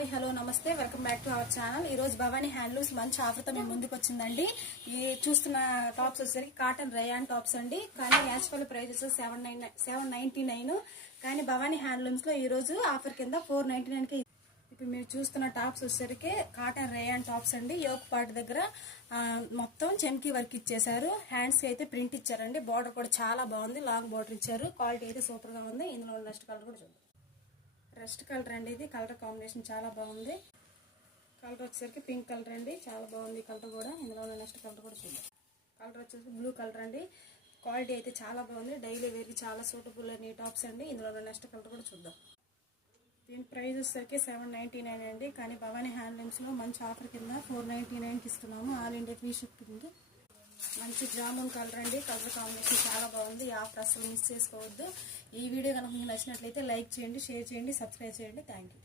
Hi hello నమస్తే welcome back to our channel. ఈ రోజు భవానీ హ్యాండ్లూమ్స్ మంచి ఆఫర్తో మేము ముందుకు వచ్చిందండి. ఈ చూస్తున్న టాప్స్ వచ్చేసరికి కాటన్ రయాన్ టాప్స్ అండి. కానీ యాక్చువల్ ప్రైస్ వచ్చేసి 799. కానీ భవానీ హ్యాండ్లూమ్స్ లో ఈ రోజు ఆఫర్ కింద 499కి. ఇప్పుడు మీరు చూస్తున్న టాప్స్ వచ్చేసరికి కాటన్ రయాన్ టాప్స్ అండి. యోక్ పార్ట్ దగ్గర మొత్తం చెమ్కీ వర్క్ ఇచ్చేసారు. హ్యాండ్స్ కి అయితే ప్రింట్ ఇచ్చారండి. బార్డర్ కూడా చాలా బాగుంది, లాంగ్ బార్డర్ ఇచ్చారు. క్వాలిటీ అయితే సూపర్ గా ఉంది. ఇందులో నెక్స్ట్ కలర్ కూడా చూద్దాం. రెస్ట్ కలర్ అండి, ఇది కలర్ కాంబినేషన్ చాలా బాగుంది. కలర్ వచ్చేసరికి పింక్ కలర్ అండి, చాలా బాగుంది కలర్ కూడా. ఇందులో నెక్స్ట్ కలర్ కూడా చూద్దాం. కలర్ వచ్చేసి బ్లూ కలర్ అండి. క్వాలిటీ అయితే చాలా బాగుంది, డైలీ వేర్కి చాలా సూటబుల్ అని టాప్స్ అండి. ఇందులో నెక్స్ట్ కలర్ కూడా చూద్దాం. దీని ప్రైస్ వచ్చేసరికి 799 అండి. కానీ భవానీ హ్యాండ్లూమ్స్లో మంచి ఆఫర్ కింద 499కి ఇస్తున్నాము. All India free shipping. మంచి జామున్ కలర్ అండి, కలర్ కాంబినేషన్ చాలా బాగుంది. ఈ ఆఫర్ అసలు మిస్ చేసుకోవద్దు. ఈ వీడియో కనుక మీకు నచ్చినట్లయితే లైక్ చేయండి, షేర్ చేయండి, సబ్స్క్రైబ్ చేయండి. Thank you.